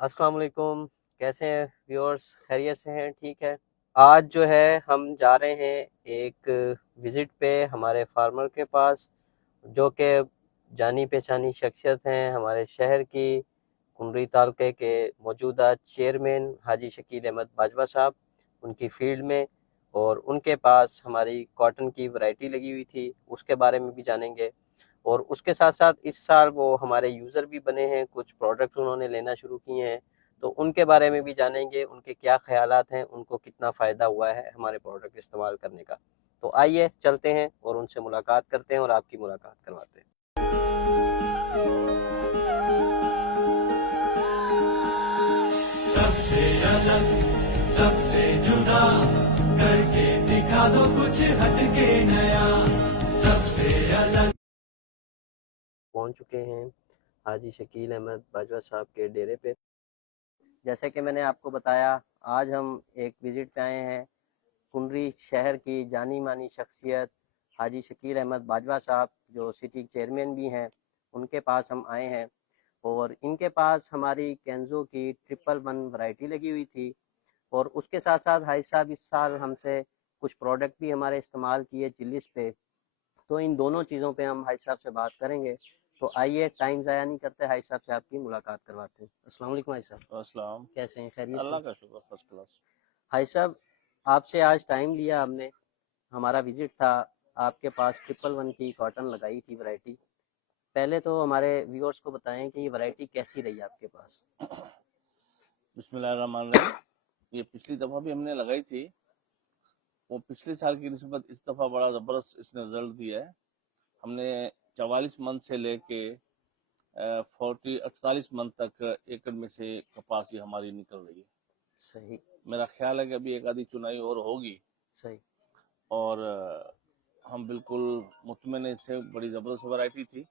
अस्सलाम वालेकुम। कैसे हैं व्यूअर्स? खैरियत से हैं? ठीक है। आज जो है हम जा रहे हैं एक विज़िट पे हमारे फार्मर के पास, जो कि जानी पहचानी शख्सियत हैं हमारे शहर की, कुंडरी तालके के मौजूदा चेयरमैन हाजी शकील अहमद बाजवा साहब, उनकी फील्ड में। और उनके पास हमारी कॉटन की वैरायटी लगी हुई थी, उसके बारे में भी जानेंगे। और उसके साथ साथ इस साल वो हमारे यूज़र भी बने हैं, कुछ प्रोडक्ट्स उन्होंने लेना शुरू किए हैं, तो उनके बारे में भी जानेंगे, उनके क्या ख्यालात हैं, उनको कितना फ़ायदा हुआ है हमारे प्रोडक्ट इस्तेमाल करने का। तो आइए चलते हैं और उनसे मुलाकात करते हैं और आपकी मुलाकात करवाते हैं। सबसे अलग, सबसे जुदा, करके दिखा दो कुछ हटके नया। सबसे अलग। पहुंच चुके हैं हाजी शकील अहमद बाजवा साहब के डेरे पे। जैसे कि मैंने आपको बताया, आज हम एक विज़िट पे आए हैं। कुंडरी शहर की जानी मानी शख्सियत हाजी शकील अहमद बाजवा साहब, जो सिटी चेयरमैन भी हैं, उनके पास हम आए हैं। और इनके पास हमारी केंजो की 111 वैरायटी लगी हुई थी। और उसके साथ साथ हाजी साहब इस साल हमसे कुछ प्रोडक्ट भी हमारे इस्तेमाल किए चिल्लिस पे। तो इन दोनों चीज़ों पे हम हाजी साहब से बात करेंगे। तो आइए टाइम ज़ाया नहीं करते, हाजी साहब से आपकी मुलाकात करवाते हैं। अस्सलाम वालेकुम हाजी साहब, अस्सलाम। कैसे हैं? खैरियत से? अल्लाह का शुक्र, फर्स्ट क्लास। हाजी साहब, आपसे आज टाइम लिया हमने, हमारा विजिट था आपके पास। 111 की कॉटन लगाई थी वैरायटी। पहले तो हमारे व्यूअर्स को बताएं कि ये वैरायटी कैसी रही आपके पास। बिस्मिल्लाहिर्रहमानिर्रहीम। ये पिछली दफ़ा भी हमने लगाई थी, वो पिछले साल की निस्बत इस दफ़ा बड़ा ज़बरदस्त इसने रिजल्ट दिया है। हमने 44 मन से लेके 48 मन तक एकड़ में से कपास ये हमारी निकल रही है। सही। मेरा ख्याल है कि अभी एक आधी चुनाई और होगी। सही। और हम बिल्कुल मुतमिन हैं, इससे बड़ी ज़बरदस्त वैरायटी थी।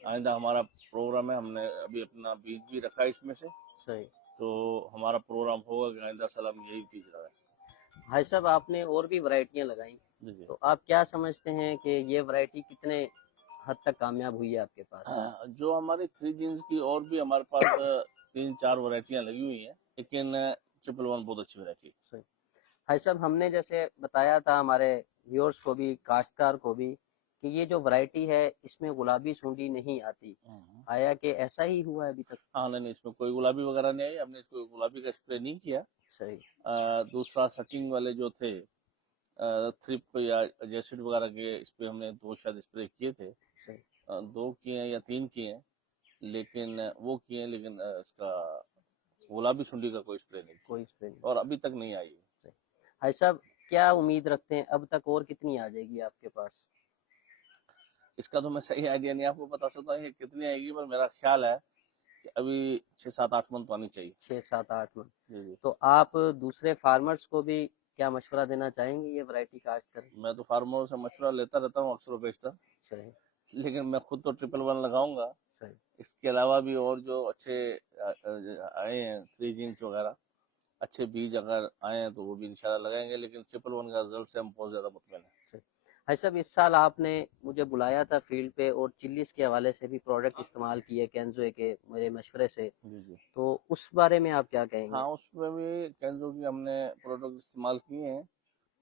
आइंदा हमारा प्रोग्राम है, हमने अभी अपना बीज भी रखा है इसमें से, सही। तो हमारा प्रोग्राम होगा कि आइंदा साल हम यही बीज रहा है। भाई साहब, आपने और भी वैरायटियां लगाई, जी जी। तो आप क्या समझते हैं कि ये वैरायटी कितने हद तक कामयाब हुई है आपके पास? जो हमारी 3 जीन्स की और भी हमारे पास 3-4 वैरायटियां लगी हुई हैं, लेकिन 111 बहुत अच्छी वैरायटी है। सही। भाई साहब, हमने जैसे बताया था हमारे व्यूअर्स को भी, काश्तकार को भी, कि ये जो वैरायटी है इसमें गुलाबी सूंडी नहीं आती। आया कि ऐसा ही हुआ है अभी तक? हाँ, नहीं, इसमें कोई गुलाबी वगैरह नहीं आई, हमने इसको गुलाबी का स्प्रे नहीं किया। सही। दूसरा सटिंग वाले जो थे थ्रिप या जेसिड वगैरह के, इस पे हमने 2 शायद स्प्रे किए थे। सही। 2 किए हैं या 3 किए हैं, लेकिन वो किए हैं, लेकिन इसका गुलाबी सुंडी का कोई स्प्रे नहीं कोई किया स्प्रे नहीं। और अभी तक नहीं आई है। सही। भाई साहब, क्या उम्मीद रखते हैं अब तक और कितनी आ जाएगी आपके पास? इसका तो मैं सही आइडिया नहीं आपको बता सकता ये कितनी आएगी, पर मेरा ख्याल है कि अभी 6-7-8 मन तो आनी चाहिए। 6-7-8 मन। जी जी। तो आप दूसरे फार्मर्स को भी क्या मशवरा देना चाहेंगे ये वैरायटी काश्त करें? मैं तो फार्मरों से मशवरा लेता रहता हूँ अक्सर बेशतर, सही। लेकिन मैं खुद तो 111 लगाऊंगा। सही। इसके अलावा भी और जो अच्छे आए हैं 3 जीन्स वगैरह, अच्छे बीज अगर आए हैं तो वो भी इंशाल्लाह लगाएंगे, लेकिन 111 का रिजल्ट से हम बहुत ज्यादा मुतमिन हैं। सही। भाई साहब, इस साल आपने मुझे बुलाया था फील्ड पे और चिल्लीस के हवाले से भी प्रोडक्ट इस्तेमाल किए केंजो के मेरे मशवरे से, जी जी। तो उस बारे में आप क्या कहेंगे? हाँ, उसमें भी कैंसो की हमने प्रोडक्ट इस्तेमाल किए हैं,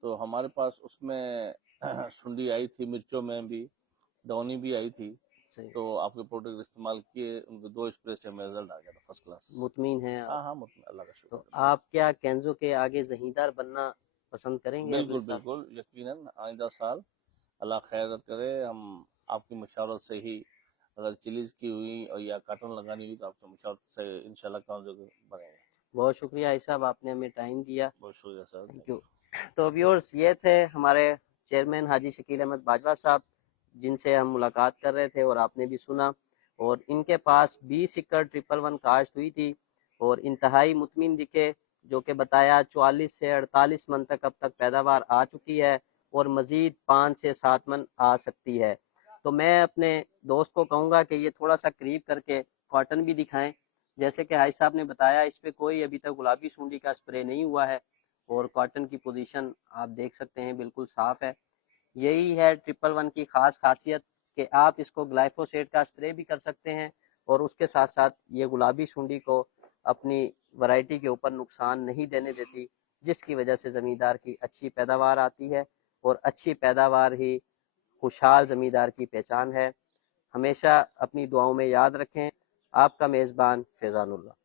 तो हमारे पास उसमें सुंडी आई थी, मिर्चों में भी डॉनी भी आई थी। सही। तो आपके प्रोडक्ट इस्तेमाल किए, उनके 2 स्प्रे से हमें रिजल्ट आ गया था फर्स्ट क्लास। मुतमीन हैं आप? हाँ हाँ, मुतमिन, अल्लाह का शुक्र तो है। आप क्या केंजो के आगे जहींदार बनना पसंद करेंगे अगले बिल्कुल साल? बिल्कुल, यकीनन आइंदा साल अल्लाह खैर करे, हम आपकी मशावरत से ही, अगर चिलीज की हुई और या कार्टून लगानी हुई तो आपकी मशावरत से इंशाल्लाह कामयाब बनेंगे। बहुत शुक्रिया भाई साहब, आपने हमें टाइम दिया। बहुत शुक्रिया सर। Thank you. तो व्यूअर्स, ये थे हमारे चेयरमैन हाजी शकील अहमद बाजवा साहब, जिनसे हम मुलाकात कर रहे थे और आपने भी सुना। और इनके पास 20 एकड़ 111 काश्त हुई थी और इंतहाई मुतमिन दिखे, जो कि बताया 44 से 48 मन तक अब तक पैदावार आ चुकी है और मज़ीद 5 से 7 मन आ सकती है। तो मैं अपने दोस्त को कहूँगा कि ये थोड़ा सा करीब करके कॉटन भी दिखाएं। जैसे कि हाजी साहब ने बताया, इस पर कोई अभी तक गुलाबी सूंडी का स्प्रे नहीं हुआ है और कॉटन की पोजीशन आप देख सकते हैं बिल्कुल साफ है। यही है 111 की खास खासियत कि आप इसको ग्लाइफोसेट का स्प्रे भी कर सकते हैं और उसके साथ साथ ये गुलाबी सूंडी को اپنی ورائٹی کے اوپر نقصان نہیں دینے دیتی، جس کی وجہ سے زمیندار کی اچھی پیداوار آتی ہے، اور اچھی پیداوار ہی خوشحال زمیندار کی پہچان ہے۔ ہمیشہ اپنی دعاؤں میں یاد رکھیں۔ آپ کا میزبان فیضان اللہ۔